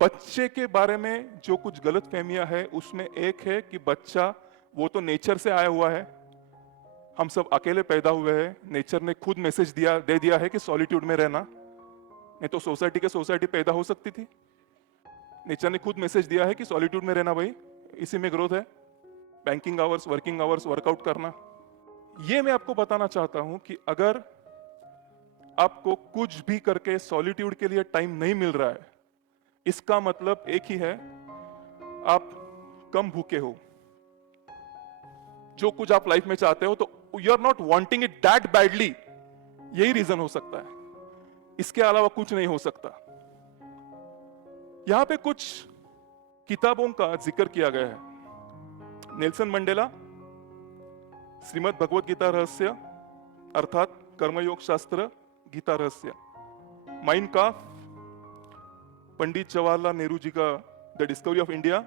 बच्चे के बारे में जो कुछ गलत फहमियां है उसमें एक है कि बच्चा वो तो नेचर से आया हुआ है, हम सब अकेले पैदा हुए हैं, नेचर ने खुद मैसेज दे दिया है कि सॉलिट्यूड में रहना, नहीं तो सोसाइटी के सोसाइटी पैदा हो सकती थी। नेचर ने खुद मैसेज दिया है कि सॉलिट्यूड में रहना भाई, इसी में ग्रोथ है, banking hours, working hours, workout करना। ये मैं आपको बताना चाहता हूं कि अगर आपको कुछ भी करके सॉलिट्यूड के लिए टाइम नहीं मिल रहा है, इसका मतलब एक ही है, आप कम भूखे हो। जो कुछ आप लाइफ में चाहते हो तो you are not wanting it that badly, यही रीजन हो सकता है, इसके अलावा कुछ नहीं हो सकता। यहां पे कुछ किताबों का जिक्र किया गया है। नेल्सन मंडेला, श्रीमद् भगवत गीता रहस्य अर्थात कर्मयोग शास्त्र गीता रहस्य, माइन काफ, पंडित जवाहरलाल नेहरू जी का द डिस्कवरी ऑफ इंडिया,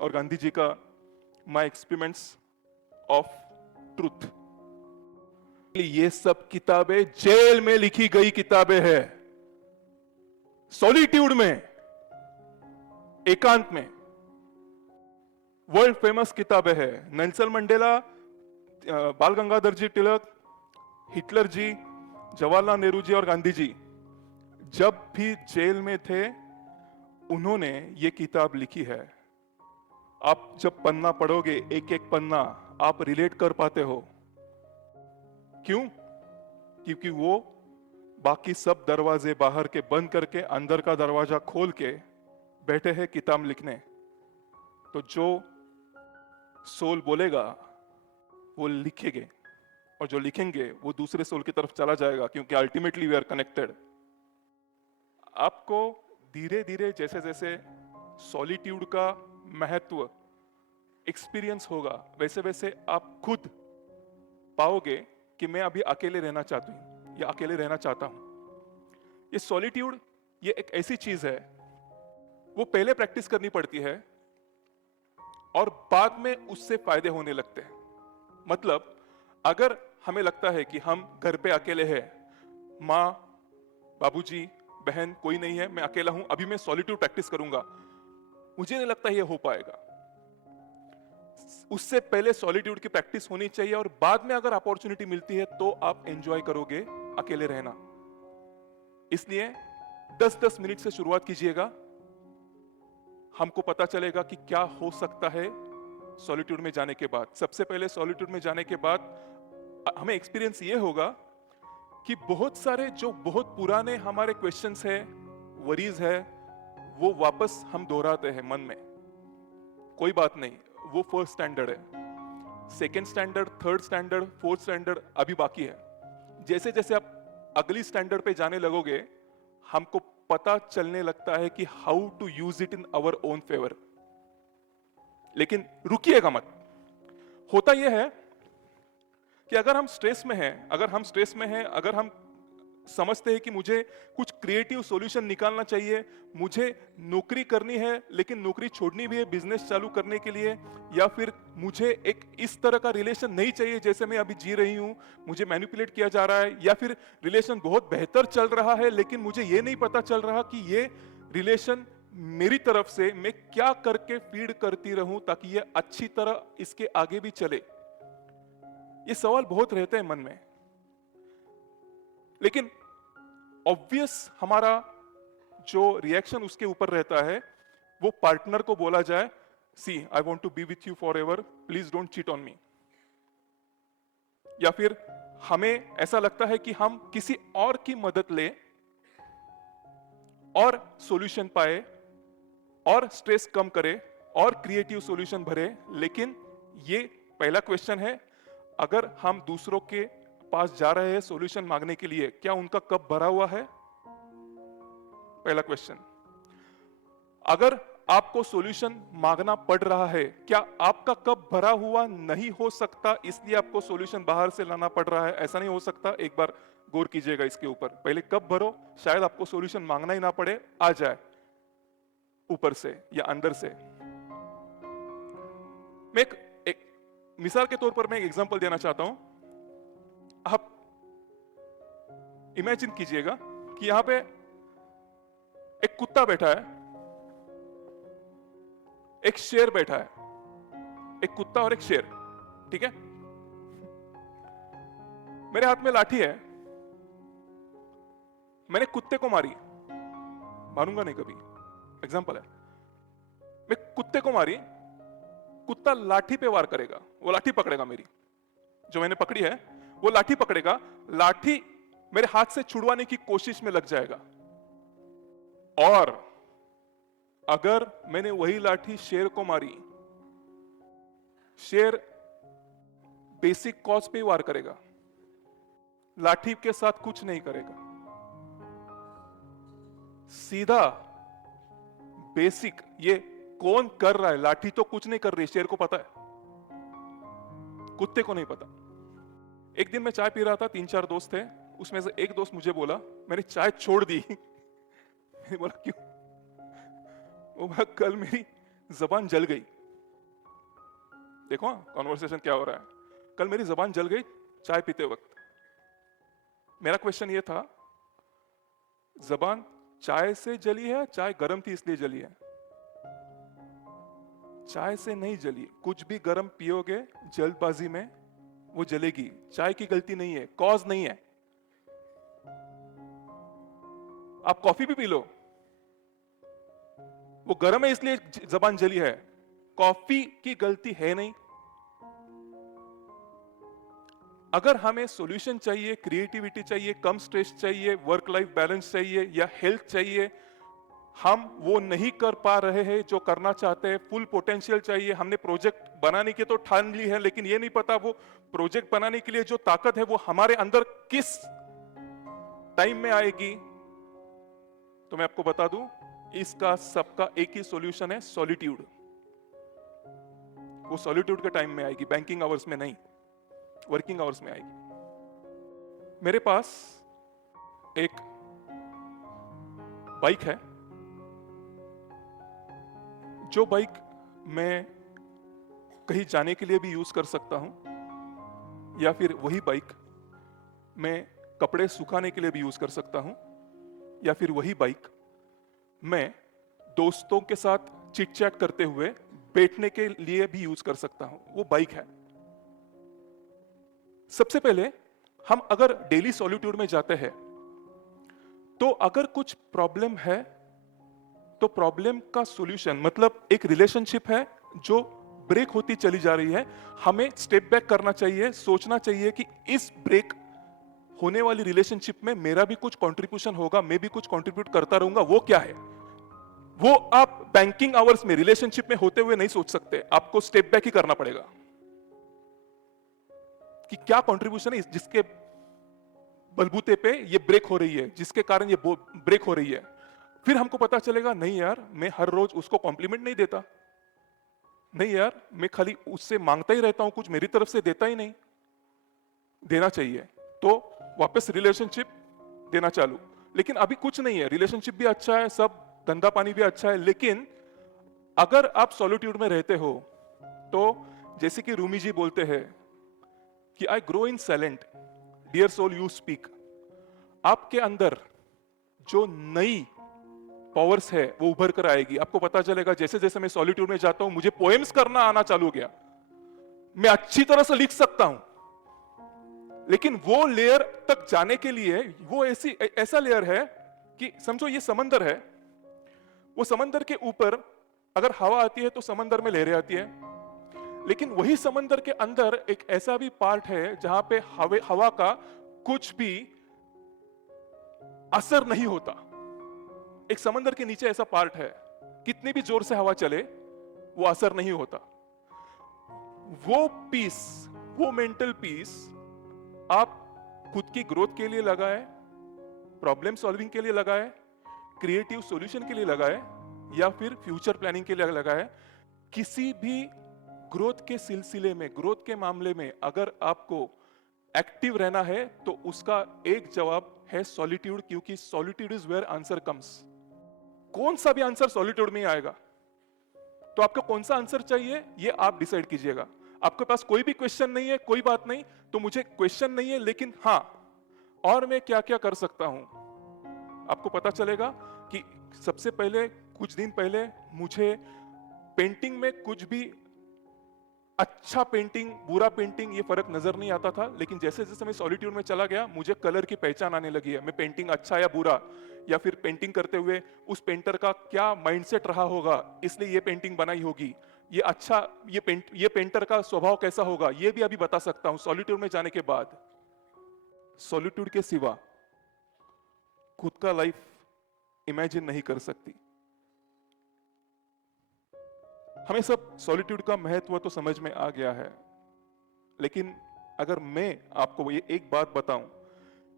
और गांधी जी का माई एक्सपेरिमेंट्स ऑफ ट्रूथ। ये सब किताबें जेल में लिखी गई किताबें हैं, सॉलिट्यूड में, एकांत में, वर्ल्ड फेमस किताबें हैं। नेल्सन मंडेला, बाल गंगाधर जी तिलक, हिटलर जी, जवाहरलाल नेहरू जी और गांधी जी जब भी जेल में थे उन्होंने ये किताब लिखी है। आप जब पन्ना पढ़ोगे, एक एक पन्ना आप रिलेट कर पाते हो। क्यों? क्योंकि वो बाकी सब दरवाजे बाहर के बंद करके अंदर का दरवाजा खोल के बैठे हैं किताब लिखने। तो जो सोल बोलेगा वो लिखेंगे, और जो लिखेंगे वो दूसरे सोल की तरफ चला जाएगा, क्योंकि अल्टीमेटली वी आर कनेक्टेड। आपको धीरे धीरे जैसे जैसे सॉलिट्यूड का महत्व एक्सपीरियंस होगा, वैसे वैसे आप खुद पाओगे कि मैं अभी अकेले रहना चाहती हूं या अकेले रहना चाहता हूं। ये सॉलिट्यूड, ये एक ऐसी चीज है, वो पहले प्रैक्टिस करनी पड़ती है और बाद में उससे फायदे होने लगते हैं। मतलब अगर हमें लगता है कि हम घर पे अकेले हैं, माँ, बाबूजी, बहन कोई नहीं है, मैं अकेला हूं, अभी मैं सॉलिट्यूड प्रैक्टिस करूंगा, मुझे नहीं लगता ये हो पाएगा। उससे पहले सॉलिट्यूड की प्रैक्टिस होनी चाहिए, और बाद में अगर अपॉर्चुनिटी मिलती है तो आप एंजॉय करोगे अकेले रहना। इसलिए 10-10 मिनट से शुरुआत कीजिएगा, हमको पता चलेगा कि क्या हो सकता है सॉलिट्यूड में जाने के बाद। सबसे पहले सॉलिट्यूड में जाने के बाद हमें एक्सपीरियंस ये होगा कि बहुत सारे जो बहुत पुराने हमारे क्वेश्चंस है, वरीज है, वो वापस हम दोहराते हैं मन में। कोई बात नहीं, वो फर्स्ट स्टैंडर्ड है, second standard, third standard, fourth standard अभी बाकी है। जैसे जैसे आप अगली स्टैंडर्ड पे जाने लगोगे, हमको पता चलने लगता है कि how to use it in our own favour. लेकिन रुकिएगा मत। होता यह है कि अगर हम स्ट्रेस में हैं, अगर हम समझते हैं कि मुझे कुछ क्रिएटिव सॉल्यूशन निकालना चाहिए, मुझे नौकरी करनी है लेकिन नौकरी छोड़नी भी है बिजनेस चालू करने के लिए, या फिर मुझे एक इस तरह का रिलेशन नहीं चाहिए जैसे मैं अभी जी रही हूं, मुझे मैनिपुलेट किया जा रहा है, या फिर रिलेशन बहुत बेहतर चल रहा है लेकिन मुझे ये नहीं पता चल रहा कि ये रिलेशन मेरी तरफ से मैं क्या करके फीड करती रहूं ताकि ये अच्छी तरह इसके आगे भी चले। ये सवाल बहुत रहते हैं मन में, लेकिन ऑब्वियस हमारा जो रिएक्शन उसके ऊपर रहता है वो पार्टनर को बोला जाए, see I want to be with you forever, please don't cheat on me. या फिर हमें ऐसा लगता है कि हम किसी और की मदद लें और सॉल्यूशन पाए और स्ट्रेस कम करे और क्रिएटिव सॉल्यूशन भरे। लेकिन ये पहला क्वेश्चन है, अगर हम दूसरों के पास जा रहे हैं सॉल्यूशन मांगने के लिए, क्या उनका कप भरा हुआ है? पहला क्वेश्चन। अगर आपको सॉल्यूशन मांगना पड़ रहा है, क्या आपका कप भरा हुआ नहीं हो सकता इसलिए आपको सॉल्यूशन बाहर से लाना पड़ रहा है? ऐसा नहीं हो सकता। एक बार गौर कीजिएगा इसके ऊपर। पहले कप भरो, शायद आपको सॉल्यूशन मांगना ही ना पड़े, आ जाए ऊपर से या अंदर से। मैं एक मिसाल के तौर पर मैं एक एग्जांपल देना चाहता हूं। आप इमेजिन कीजिएगा कि यहां पे एक कुत्ता बैठा है एक शेर बैठा है, एक कुत्ता और एक शेर, ठीक है। मेरे हाथ में लाठी है, मैंने कुत्ते को मारी, मारूंगा नहीं कभी, एग्जांपल है, मैं कुत्ते को मारी, कुत्ता लाठी पे वार करेगा, वो लाठी पकड़ेगा मेरी, जो मैंने पकड़ी है वो लाठी पकड़ेगा, लाठी मेरे हाथ से छुड़वाने की कोशिश में लग जाएगा। और अगर मैंने वही लाठी शेर को मारी, शेर बेसिक कॉज पे वार करेगा, लाठी के साथ कुछ नहीं करेगा, सीधा बेसिक, ये कौन कर रहा है, लाठी तो कुछ नहीं कर रही, शेर को पता है, कुत्ते को नहीं पता। एक दिन मैं चाय पी रहा था, 3-4 दोस्त थे, उसमें से एक दोस्त मुझे बोला, मैंने चाय छोड़ दी। मैंने बोला क्यों? वो बोला कल मेरी जबान जल गई। देखो कॉन्वर्सेशन क्या हो रहा है, कल मेरी जबान जल गई चाय पीते वक्त। मेरा क्वेश्चन ये था, जबान चाय से जली है, चाय गर्म थी इसलिए जली है? चाय से नहीं जली, कुछ भी गर्म पियोगे जल्दबाजी में वो जलेगी, चाय की गलती नहीं है, कॉज नहीं है। आप कॉफी भी पी लो, वो गर्म है इसलिए जबान जली है, कॉफी की गलती है नहीं। अगर हमें सॉल्यूशन चाहिए, क्रिएटिविटी चाहिए, कम स्ट्रेस चाहिए, वर्क लाइफ बैलेंस चाहिए या हेल्थ चाहिए, हम वो नहीं कर पा रहे हैं जो करना चाहते हैं, फुल पोटेंशियल चाहिए, हमने प्रोजेक्ट बनाने की तो ठान ली है, लेकिन ये नहीं पता वो प्रोजेक्ट बनाने के लिए जो ताकत है वो हमारे अंदर किस टाइम में आएगी। तो मैं आपको बता दूं, इसका सबका एक ही सॉल्यूशन है, सॉलिट्यूड। वो सॉलिट्यूड के टाइम में आएगी, बैंकिंग आवर्स में नहीं, वर्किंग आवर्स में आएगी। मेरे पास एक बाइक है, जो बाइक मैं कहीं जाने के लिए भी यूज कर सकता हूं, या फिर वही बाइक मैं कपड़े सुखाने के लिए भी यूज कर सकता हूं, या फिर वही बाइक मैं दोस्तों के साथ चिट चैट करते हुए बैठने के लिए भी यूज कर सकता हूं। वो बाइक है। सबसे पहले हम अगर डेली सॉलिट्यूड में जाते हैं, तो अगर कुछ प्रॉब्लम है तो प्रॉब्लम का सॉल्यूशन, मतलब एक रिलेशनशिप है जो ब्रेक होती चली जा रही है, हमें स्टेप बैक करना चाहिए, सोचना चाहिए कि इस ब्रेक होने वाली रिलेशनशिप में मेरा भी कुछ कंट्रीब्यूशन होगा, मैं भी कुछ कंट्रीब्यूट करता रहूंगा। वो क्या है? वो आप बैंकिंग आवर्स में रिलेशनशिप में होते हुए नहीं सोच सकते, आपको स्टेप बैक ही करना पड़ेगा कि क्या कंट्रीब्यूशन है जिसके बलबूते पे ये ब्रेक हो रही है, जिसके कारण ये ब्रेक हो रही है। फिर हमको पता चलेगा, नहीं यार मैं हर रोज उसको कॉम्प्लीमेंट नहीं देता, नहीं यार मैं खाली उससे मांगता ही रहता हूं, कुछ मेरी तरफ से देता ही नहीं, देना चाहिए। तो वापस रिलेशनशिप देना चालू। लेकिन अभी कुछ नहीं है, रिलेशनशिप भी अच्छा है, सब धंधा पानी भी अच्छा है, लेकिन अगर आप सॉलिट्यूड में रहते हो तो जैसे कि रूमी जी बोलते हैं कि I grow in silent, dear soul you speak. आपके अंदर जो नई पावर्स है वो उभर कर आएगी। आपको पता चलेगा जैसे जैसे मैं सॉलिट्यूड में जाता हूं, मुझे पोएम्स करना आना चालू हो गया, मैं अच्छी तरह से लिख सकता हूं। लेकिन वो लेयर तक जाने के लिए वो ऐसा लेयर है कि समझो ये समंदर है, वो समंदर के ऊपर अगर हवा आती है तो समंदर में लहरें आती है, लेकिन वही समंदर के अंदर एक ऐसा भी पार्ट है जहां पे हवा का कुछ भी असर नहीं होता। एक समंदर के नीचे ऐसा पार्ट है, कितनी भी जोर से हवा चले वो असर नहीं होता। वो पीस, वो मेंटल पीस आप खुद की ग्रोथ के लिए लगाए, प्रॉब्लम सॉल्विंग के लिए लगाए, क्रिएटिव सॉल्यूशन के लिए लगाए, या फिर फ्यूचर प्लानिंग के लिए लगाए। किसी भी ग्रोथ के सिलसिले में, ग्रोथ के मामले में अगर आपको एक्टिव रहना है तो उसका एक जवाब है सॉलिट्यूड, क्योंकि solitude is where answer comes. कौन सा भी आंसर सॉलिट्यूड में ही आएगा। तो आपको कौन सा आंसर चाहिए ये आप डिसाइड कीजिएगा। आपके पास कोई भी क्वेश्चन नहीं है, कोई बात नहीं, तो मुझे क्वेश्चन नहीं है, लेकिन हां और मैं क्या क्या कर सकता हूं, आपको पता चलेगा कि सबसे पहले कुछ दिन पहले मुझे पेंटिंग में कुछ भी अच्छा पेंटिंग बुरा पेंटिंग ये फर्क नजर नहीं आता था, लेकिन जैसे जैसे मैं सॉलिट्यूड में चला गया मुझे कलर की पहचान आने लगी है। मैं पेंटिंग अच्छा या बुरा, या फिर पेंटिंग करते हुए उस पेंटर का क्या माइंडसेट रहा होगा इसलिए ये पेंटिंग बनाई होगी, ये अच्छा ये पेंटर का स्वभाव कैसा होगा ये भी अभी बता सकता हूं सॉलिट्यूड में जाने के बाद। सॉलिट्यूड के सिवा खुद का लाइफ इमेजिन नहीं कर सकती। हमें सब सॉलिट्यूड का महत्व तो समझ में आ गया है, लेकिन अगर मैं आपको ये एक बात बताऊं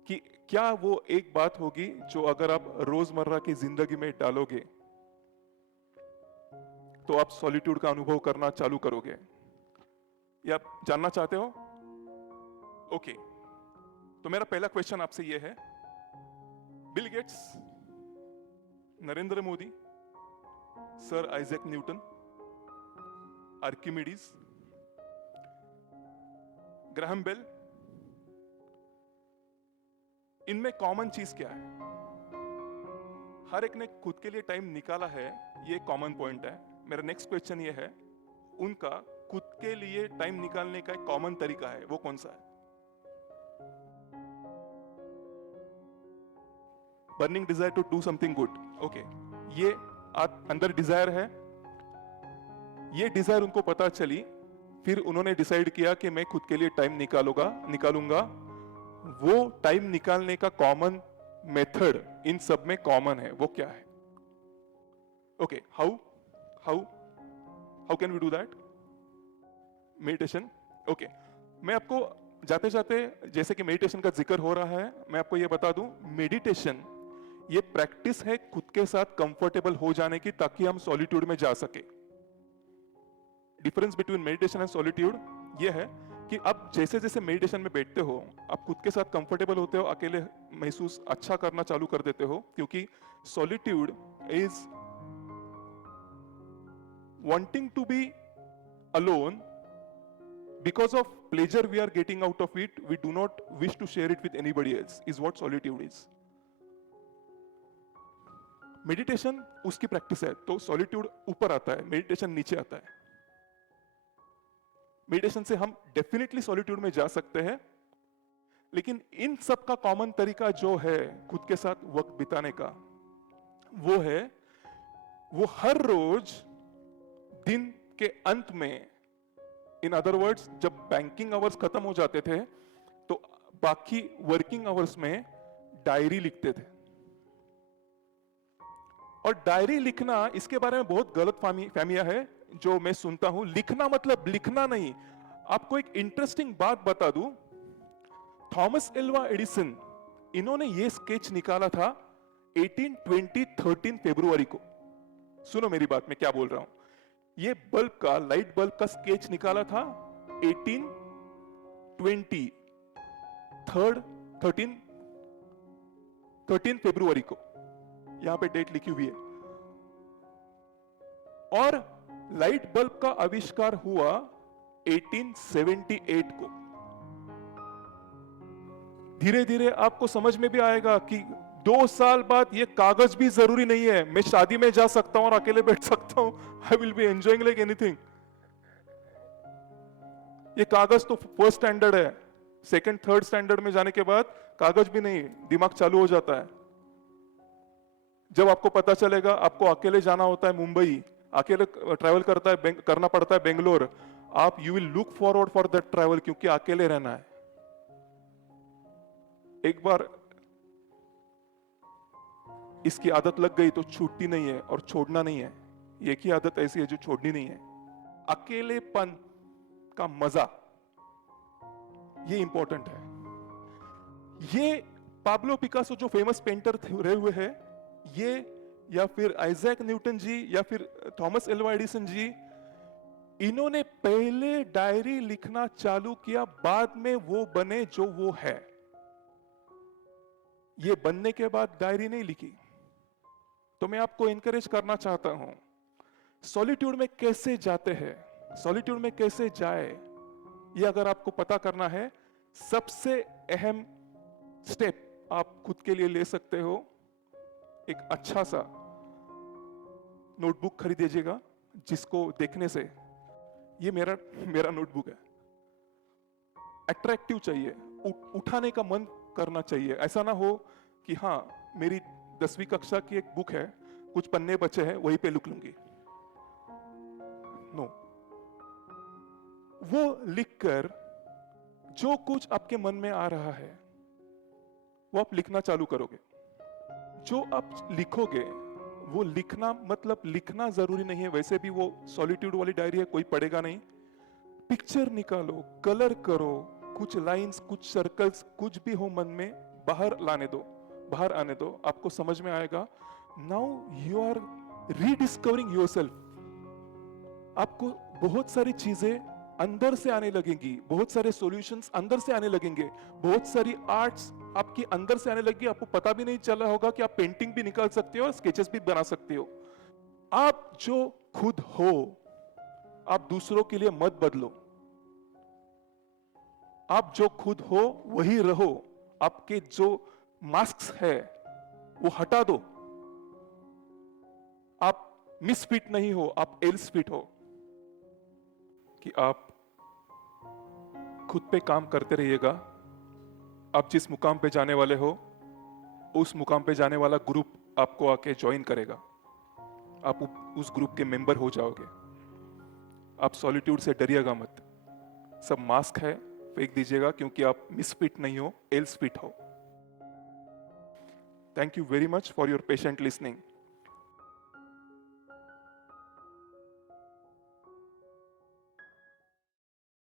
कि क्या वो एक बात होगी जो अगर आप रोजमर्रा की जिंदगी में डालोगे तो आप सॉलिट्यूड का अनुभव करना चालू करोगे? या आप जानना चाहते हो? ओके, तो मेरा पहला क्वेश्चन आपसे ये है, Bill Gates, Narendra Modi, sir Isaac Newton, Archimedes, Graham Bell, इनमें कॉमन चीज क्या है? हर एक ने खुद के लिए टाइम निकाला है, ये कॉमन पॉइंट है। मेरा नेक्स्ट क्वेश्चन ये है, उनका खुद के लिए टाइम निकालने का एक कॉमन तरीका है, वो कौन सा है? Burning desire to do something good. Okay, ये अंदर डिजायर है, ये डिजायर उनको पता चली, फिर उन्होंने डिसाइड किया कि मैं खुद के लिए टाइम निकालूंगा। वो टाइम निकालने का कॉमन मेथड इन सब में कॉमन है, वो क्या है? Okay, how can we do that? Meditation. Okay, मैं आपको जाते जाते, जैसे कि मेडिटेशन का जिक्र हो रहा है, मैं आपको यह बता दूं, मेडिटेशन ये प्रैक्टिस है खुद के साथ कंफर्टेबल हो जाने की, ताकि हम सॉलिट्यूड में जा सके। Difference between meditation and solitude ये है कि आप जैसे जैसे मेडिटेशन में बैठते हो आप खुद के साथ कंफर्टेबल होते हो, अकेले महसूस अच्छा करना चालू कर देते हो, क्योंकि solitude is wanting to be alone because of pleasure we are getting out of it, we do not wish to share it with anybody else, is what solitude is. Meditation उसकी प्रैक्टिस है, तो solitude ऊपर आता है, meditation नीचे आता है। Meditation से हम डेफिनेटली सॉलिट्यूड में जा सकते हैं, लेकिन इन सब का कॉमन तरीका जो है खुद के साथ वक्त बिताने का, वो है वो हर रोज दिन के अंत में, इन अदर वर्ड्स जब बैंकिंग आवर्स खत्म हो जाते थे तो बाकी वर्किंग आवर्स में डायरी लिखते थे। और डायरी लिखना, इसके बारे में बहुत गलत फहमियां है जो मैं सुनता हूं। लिखना मतलब लिखना नहीं। आपको एक इंटरेस्टिंग बात बता दूं, थॉमस एल्वा एडिसन, इन्होंने ये स्केच निकाला था 13 फरवरी को। सुनो मेरी बात, मैं क्या बोल रहा हूं। ये बल्ब का, लाइट बल्ब का स्केच निकाला था 13 फरवरी को, यहां पे डेट लिखी हुई है। और लाइट बल्ब का आविष्कार हुआ 1878 को। धीरे धीरे आपको समझ में भी आएगा कि 2 साल बाद ये कागज भी जरूरी नहीं है, मैं शादी में जा सकता हूं और अकेले बैठ सकता हूं, I will be enjoying like anything. ये कागज तो फर्स्ट स्टैंडर्ड है, सेकंड थर्ड स्टैंडर्ड में जाने के बाद कागज भी नहीं, दिमाग चालू हो जाता है। जब आपको पता चलेगा आपको अकेले जाना होता है मुंबई, अकेले ट्रैवल करना पड़ता है बेंगलोर, आप you will look forward for that travel, क्योंकि अकेले रहना है। एक बार इसकी आदत लग गई तो छूटती नहीं है, और छोड़ना नहीं है। एक ही आदत ऐसी है जो छोड़नी नहीं है, अकेलेपन का मजा, ये इंपॉर्टेंट है। ये पाब्लो पिकासो जो फेमस पेंटर रहे हुए हैं, ये या फिर आइजैक न्यूटन जी या फिर थॉमस एल्वा एडिसन जी, इन्होंने पहले डायरी लिखना चालू किया, बाद में वो बने जो वो है। ये बनने के बाद डायरी नहीं लिखी। तो मैं आपको एनकरेज करना चाहता हूं, सॉलिट्यूड में कैसे जाते हैं, सॉलिट्यूड में कैसे जाए, ये अगर आपको पता करना है, सबसे अहम स्टेप आप खुद के लिए ले सकते हो। एक अच्छा सा नोटबुक खरीद लीजिएगा, जिसको देखने से ये मेरा मेरा नोटबुक है, अट्रैक्टिव चाहिए, उठाने का मन करना चाहिए। ऐसा ना हो कि हाँ मेरी 10वीं कक्षा की एक बुक है, कुछ पन्ने बचे हैं, वहीं पे लिख लूंगी। नो, वो लिखकर जो कुछ आपके मन में आ रहा है वो आप लिखना चालू करोगे। जो आप लिखोगे, वो लिखना मतलब लिखना जरूरी नहीं है, वैसे भी वो सॉलिट्यूड वाली डायरी है, कोई पढ़ेगा नहीं। पिक्चर निकालो, कलर करो, कुछ लाइंस, कुछ सर्कल्स, कुछ भी हो मन में, बाहर लाने दो, बाहर आने दो, आपको समझ में आएगा। Now you are rediscovering yourself. आपको बहुत सारी चीजें अंदर से आने लगेंगी, बहुत सारे सॉल्यूशंस अंदर से आने लगेंगे, बहुत सारी आर्ट्स आपकी अंदर से आने लगेगी। आपको पता भी नहीं चला होगा कि आप पेंटिंग भी निकाल सकते हो और स्केचेस भी बना सकते हो। आप जो खुद हो, आप दूसरों के लिए मत बदलो। आप जो खुद हो वही रहो। आपके जो मास्क है वो हटा दो। आप मिसफिट नहीं हो, आप एल्स फिट हो। कि आप खुद पे काम करते रहिएगा। आप जिस मुकाम पे जाने वाले हो, उस मुकाम पे जाने वाला ग्रुप आपको आके ज्वाइन करेगा। आप उस ग्रुप के मेंबर हो जाओगे। आप सॉलिट्यूड से डरिएगा मत। सब मास्क है, फेंक दीजिएगा, क्योंकि आप मिसफिट नहीं हो, एल्स फिट हो। Thank you very much for your patient listening.